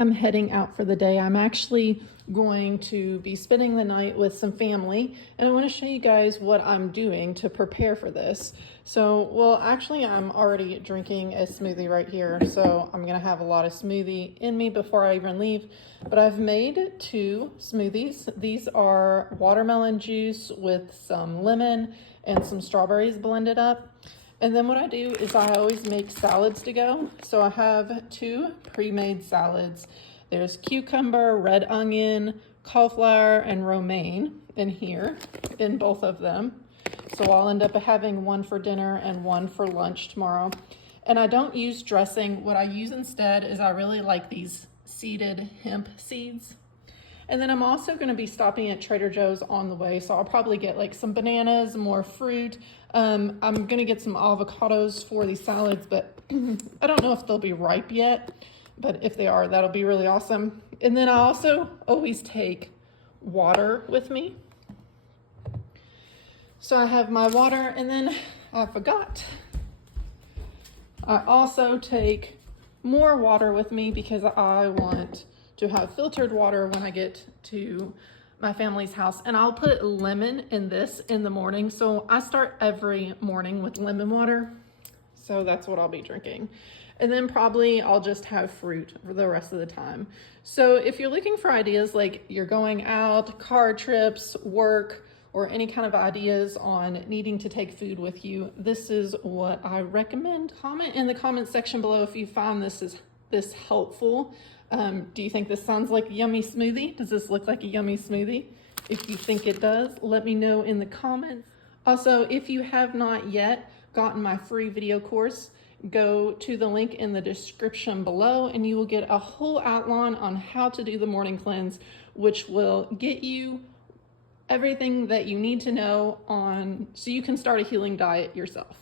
I'm heading out for the day. I'm actually going to be spending the night with some family, and I want to show you guys what I'm doing to prepare for this. So, well, actually I'm already drinking a smoothie right here, so I'm gonna have a lot of smoothie in me before I even leave. But I've made 2 smoothies. These are watermelon juice with some lemon and some strawberries blended up. And then what I do is I always make salads to go. So I have 2 pre-made salads. There's cucumber, red onion, cauliflower, and romaine in here, in both of them. So I'll end up having one for dinner and one for lunch tomorrow. And I don't use dressing. What I use instead is I really like these seeded hemp seeds. And then I'm also going to be stopping at Trader Joe's on the way, so I'll probably get like some bananas, more fruit. I'm going to get some avocados for these salads, but I don't know if they'll be ripe yet, but if they are, that'll be really awesome. And then I also always take water with me. So I have my water, and then I forgot. I also take more water with me because I want to have filtered water when I get to my family's house. And I'll put lemon in this in the morning. So I start every morning with lemon water. So that's what I'll be drinking. And then probably I'll just have fruit for the rest of the time. So if you're looking for ideas, like you're going out, car trips, work, or any kind of ideas on needing to take food with you, this is what I recommend. Comment in the comment section below if you find this helpful. Do you think this sounds like a yummy smoothie? Does this look like a yummy smoothie? If you think it does, let me know in the comments. Also, if you have not yet gotten my free video course, go to the link in the description below and you will get a whole outline on how to do the morning cleanse, which will get you everything that you need to know so you can start a healing diet yourself.